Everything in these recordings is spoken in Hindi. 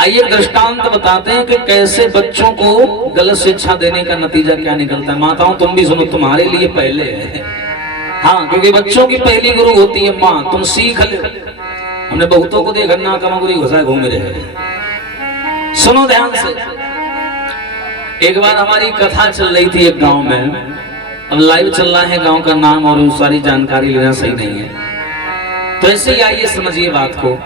आइए दृष्टांत बताते हैं कि कैसे बच्चों को गलत शिक्षा देने का नतीजा क्या निकलता है। माताओं तुम भी सुनो, तुम्हारे लिए पहले है। हाँ, क्योंकि बच्चों की पहली गुरु होती है माँ। तुम सीख ले। हमने बहुतों को देखा ना कमागुरी घुसा घूम रहे। सुनो ध्यान से। एक बार हमारी कथा चल रही थी एक गांव में। अब लाइव चल रहा है गांव का नाम और सारी जानकारी लेना सही नहीं है, तो ऐसे ही आइए समझिए बात को।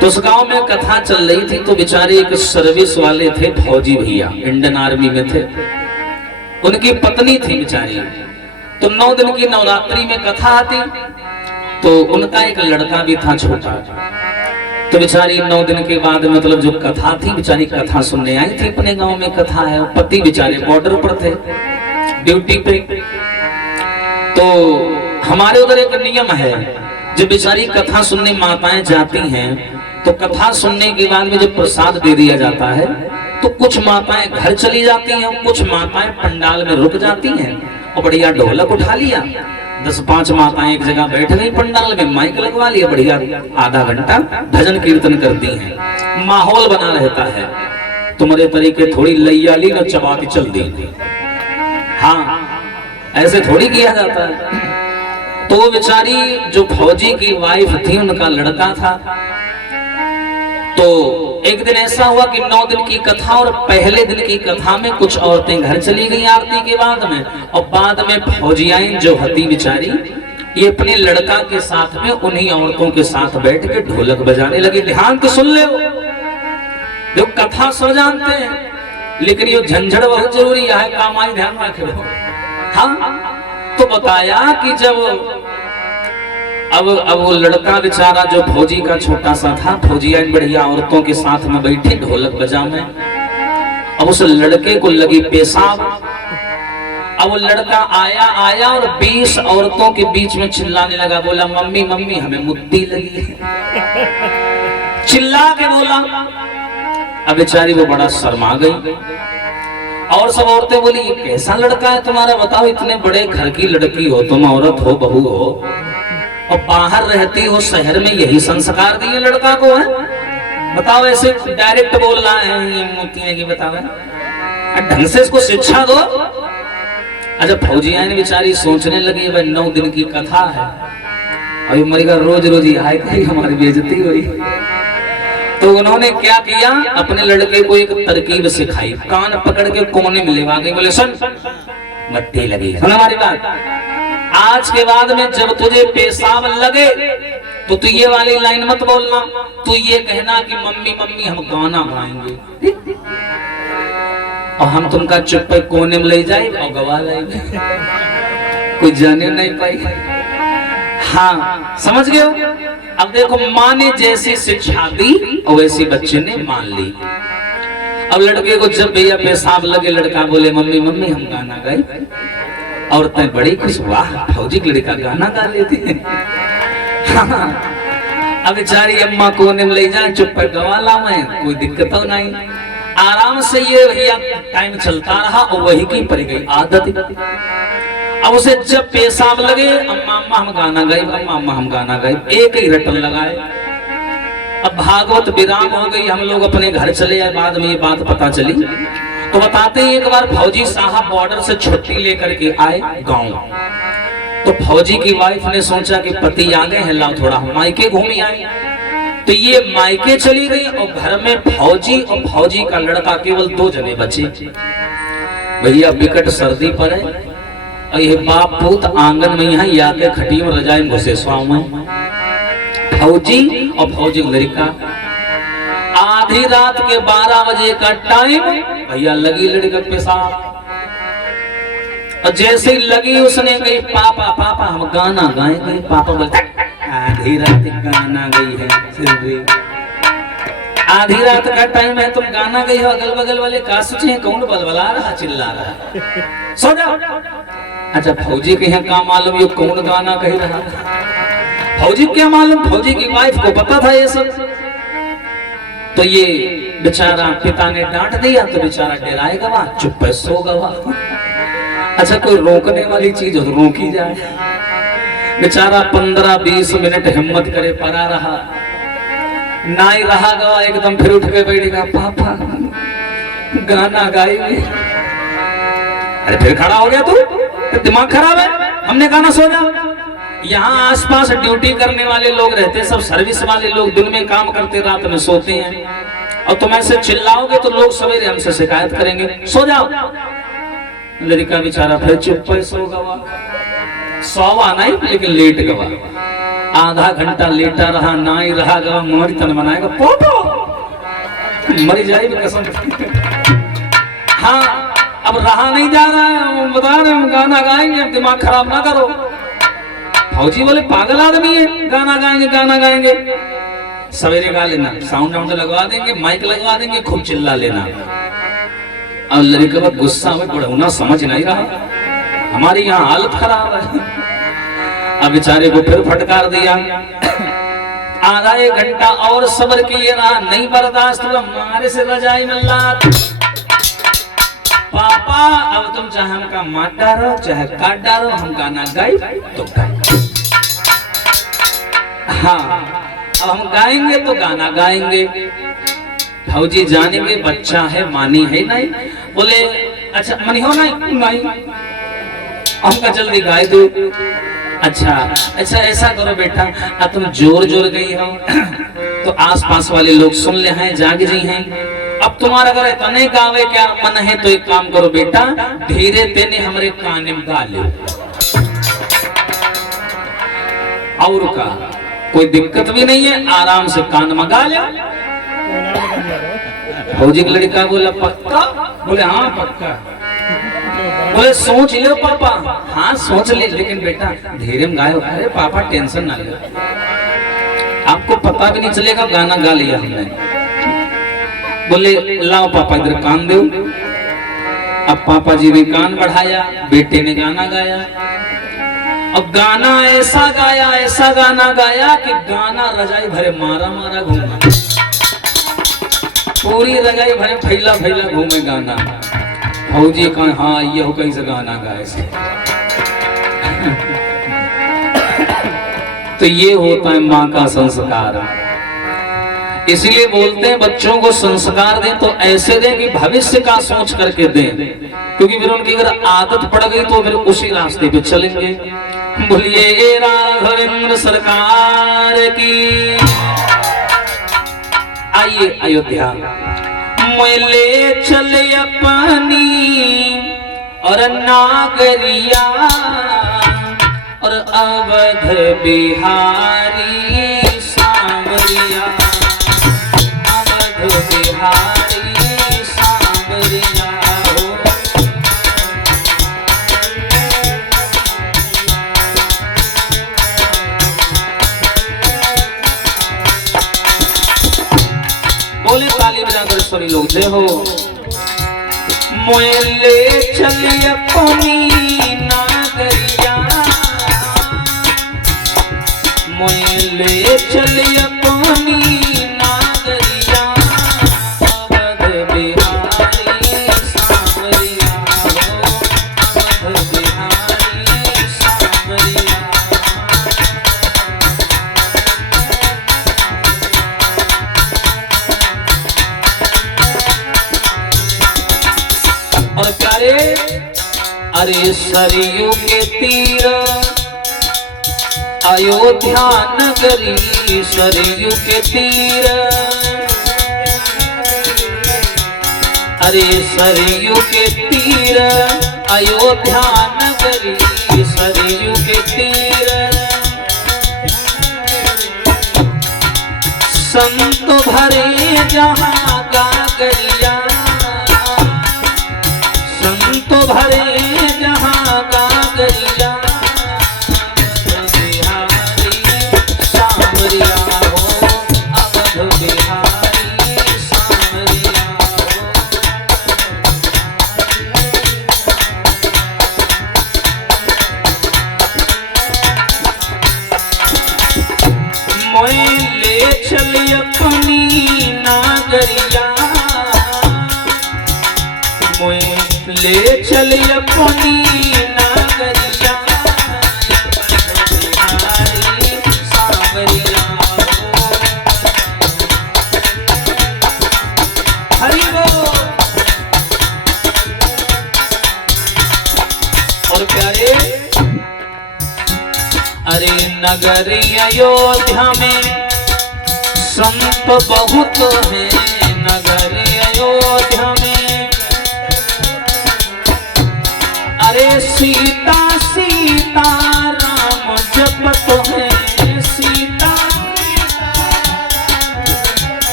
तो उस गांव में कथा चल रही थी, तो बेचारे एक सर्विस वाले थे, फौजी भैया, इंडियन आर्मी में थे। उनकी पत्नी थी बेचारी। तो 9 दिन की नवरात्रि में कथा आती, तो उनका एक लड़का भी था छोटा। तो बेचारी 9 दिन के बाद मतलब जो कथा थी, बेचारी कथा सुनने आई थी। अपने गांव में कथा है, पति बेचारे बॉर्डर पर थे, ड्यूटी पे। तो हमारे उधर एक नियम है, जब बेचारी कथा सुनने माताएं जाती हैं, तो कथा सुनने के बाद में जब प्रसाद दे दिया जाता है, तो कुछ माताएं घर चली जाती हैं, कुछ माताएं पंडाल में रुक जाती हैं और बढ़िया ढोलक उठा लिया। 10-5 माताएं एक जगह बैठ गई पंडाल में, माइक लगवा लिया, बढ़िया आधा घंटा भजन कीर्तन करती हैं, माहौल बना रहता है। तुम्हारे तरीके थोड़ी लैयाली न चबाती चल दी। हाँ, ऐसे थोड़ी किया जाता है। तो बेचारी जो फौजी की वाइफ थी, उनका लड़का था। तो एक दिन ऐसा हुआ कि 9 दिन की कथा और पहले दिन की कथा में कुछ औरतें घर चली गई आरती के बाद में, और बाद में फौजियाइन जो हती बेचारी, ये अपने लड़का के साथ में उन्हीं औरतों के साथ बैठ के ढोलक बजाने लगी। ध्यान तो सुन ले, जो कथा सब जानते हैं, लेकिन ये झंझट बहुत जरूरी है, काम आई, ध्यान रखो। हाँ, तो बताया कि जब अब वो लड़का बेचारा जो फौजी का छोटा सा था, फौजिया बढ़िया औरतों के साथ में बैठे ढोलक बजा में। अब उस लड़के को लगी पेशाब। अब वो लड़का आया और 20 औरतों के बीच में चिल्लाने लगा, बोला मम्मी मम्मी हमें मुद्दी लगी। चिल्ला के बोला। अब बेचारी वो बड़ा शर्मा गई, और सब औरतें बोली ये कैसा लड़का है तुम्हारा, बताओ, इतने बड़े घर की लड़की हो तुम, औरत हो, बहू हो, और बाहर रहती हो, शहर में यही संस्कार दिए लड़का को है, बताओ। ऐसे डायरेक्ट बोल रहा है मोती की, बताओ ढंग से इसको शिक्षा दो। अच्छा, फौजिया ने बेचारी सोचने लगी, भाई 9 दिन की कथा है, अभी मरेगा रोज रोज आए कहीं हमारी बेइज्जती हुई। तो उन्होंने क्या किया, अपने लड़के को एक तरकीब सिखाई, कान पकड़ के कोने में लेवा के बोले सुन, मट्टी लगी, सुन हमारी बात, आज के बाद में जब तुझे पेशाब लगे तो तू ये वाली लाइन मत बोलना, तू ये कहना कि मम्मी मम्मी हम गाना गाएंगे, और हम तुमका चुप पे कोने में ले जाए और गवा लाएंगे, कोई जाने नहीं पाई। हाँ, समझ गए हो। अब देखो, माँ ने जैसी शिक्षा दी और वैसी बच्चे ने मान ली। अब लड़के को जब भैया पेशाब लगे, लड़का बोले मम्मी मम्मी हम गाना गाए। औरतें बड़ी खुश, वाह फौजी लड़का गाना गा लेते हैं। हाँ, अब बेचारी अम्मा कोने में ले जाए, चुप पर गवा ला, मैं कोई दिक्कत हो नहीं। आराम से ये भैया टाइम चलता रहा और वही की पड़ गई आदत। अब उसे जब पेशाब लगे, अम्मा अम्मा हम गाना गाए, अम्मा अम्मा हम गाना गाए, एक ही रटन लगाए। अब भागवत विराम हो गई, हम लोग अपने घर चले आए। बाद में ये बात पता चली, तो बताते हैं एक बार फौजी साहब बॉर्डर से छुट्टी लेकर के आए गांव। तो फौजी की वाइफ ने सोचा कि पति आ गए हैं, लाओ थोड़ा हम मायके घूम आए। तो ये मायके चली गई और घर में फौजी और फौजी का लड़का केवल 2 जने बचे। भैया विकट सर्दी पर है, और ये बाप पूत आंगन में यहाँ आके खटी में रजाई में घुसे स्वाओं में, फौजी और फौजी लड़का। आधी रात के 12 बजे का टाइम, भैया लगी लड़का पेशाब, और जैसे ही लगी उसने कही पापा पापा हम गाना गाएंगे। पापा बोलते आधी रात गाना गई है, आधी रात का टाइम है, तुम गाना गई हो, अगल बगल वाले का सोचे कौन बलबला रहा, चिल्ला रहा, सो जाओ। अच्छा, फौजी के यहाँ क्या मालूम ये कौन गाना कह रहा, फौजी को क्या मालूम, फौजी की वाइफ को पता था ये सब। तो ये बेचारा पिता ने डांट दिया, तो बेचारा डराएगा, वहां चुप है सो गवा। अच्छा, कोई रोकने वाली चीज हो तो रोकी जाए। बेचारा 15-20 मिनट हिम्मत करे पड़ा रहा। ना ही रहा गवा एकदम फिर उठ के बैठेगा, पापा गाना गाएंगे। अरे फिर खड़ा हो गया तू, दिमाग खराब है, हमने गाना सो जा। यहाँ आसपास ड्यूटी करने वाले लोग रहते हैं, सब सर्विस वाले लोग, दिन में काम करते रात में सोते हैं, और तुम ऐसे चिल्लाओगे तो लोग सवेरे हमसे शिकायत करेंगे, सो जाओ। लड़का बेचारा फिर चुप है, सो गवा, सोवा नहीं लेकिन लेट गवा। आधा घंटा लेटा रहा, ना ही रहा गवा, मोरी तन बनाएगा, पोटो मरी जाएगी कसम। हाँ अब रहा नहीं जा रहा है, बता रहे हम गाना गाएंगे, दिमाग खराब ना करो। फौजी बोले पागल आदमी है, गाना गाएंगे गाना गाएंगे। सवेरे गा लेना, साउंड वाउंड लगवा देंगे, माइक लगवा देंगे, खूब चिल्ला लेना। अब लड़के का गुस्सा में पढ़ना समझ नहीं रहा, हमारी यहाँ हालत खराब है। अब बेचारे को फिर फटकार दिया। आधा एक घंटा और सब्र किए रहा, नहीं बर्दाश्त हुआ, हमारे से रजाई मिला। पापा अब तुम चाहे हमका मार डालो चाहे काट डालो, हम गाना गाए तो गाए। हाँ अब हम गाएंगे तो गाना गाएंगे। फौजी जानेंगे बच्चा है, मानी है नहीं। बोले अच्छा मनी हो नहीं, हमका जल्दी गाए दो। अच्छा अच्छा ऐसा करो बेटा, अब तुम जोर जोर गई हो तो आसपास वाले लोग सुन ले हैं, जाग जी हैं। अब तुम्हारा अगर इतने गावे क्या मन है तो एक काम करो बेटा, धीरे तेने हमारे कान में गा ले। और का कोई दिक्कत भी नहीं है, आराम से कान में गा ले। फौजी का लड़का बोला पक्का? बोले हाँ पक्का। बोले सोच लो पापा। हाँ सोच ले, लेकिन बेटा धीरे में गायो। अरे पापा टेंशन ना लो, आपको पता भी नहीं चलेगा गाना गा लिया हमने। बोले लाओ पापा इधर कान दो। अब पापा जी ने कान बढ़ाया, बेटे ने गाना गाया। अब गाना ऐसा गाया, ऐसा गाना गाया कि गाना रजाई भरे मारा मारा घूमा, पूरी रजाई भरे फैला फैला घूमे गाना। फौजी कहा हाँ ये हो कहीं से गाना गाए से। तो ये होता है माँ का संस्कार। इसलिए बोलते हैं बच्चों को संस्कार दें तो ऐसे दें कि भविष्य का सोच करके दें, क्योंकि फिर उनकी अगर आदत पड़ गई तो फिर उसी रास्ते पे चलेंगे। बोलिए राघवेंद्र सरकार की। आइए अयोध्या ले चले अपनी और नागरिया और अवध बिहारी सांवरिया, अवध बिहारी सांवरिया हो। बोले ताली बजाकर सभी लोग जय हो। मोले चले अपनी नागरिया, मोले चले अपनी नागरिया, अवध बिहारी सांवरिया हो, अवध बिहारी सांवरिया। और प्यारे अरे सरयू के तीर अयोध्या नगरी, सरयू के तीर अरे सरयू के तीर अयोध्या नगरी, सरयू के तीर संत भरे जहाँ गागरिया, संत भरे जहाँ गागरिया, बिहारी सांवरिया हो, अवध बिहारी सांवरिया हो। मोए ले चली अपनी नागरिया, मोए ले चली अपनी नागरिया, बिहारी सांवरिया हो, नगरी अयोध्या में संत बहुत हैं, नगरी अयोध्या में। अरे सीता सीता राम जपत है, सीता।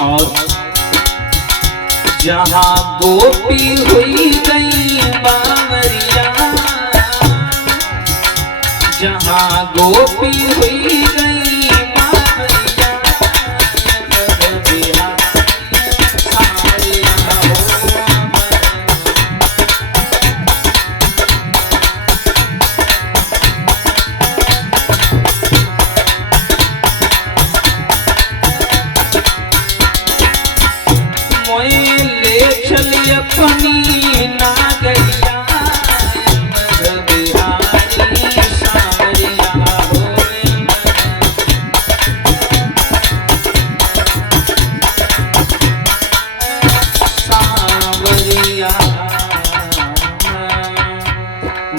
और जहाँ गोपी हुई गई बावरिया, जहाँ गोपी हुई गई बावरिया, चली अपनी नागरिया बिहारी सावरिया सावरिया।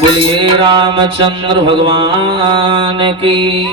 बोलिए रामचंद्र भगवान की।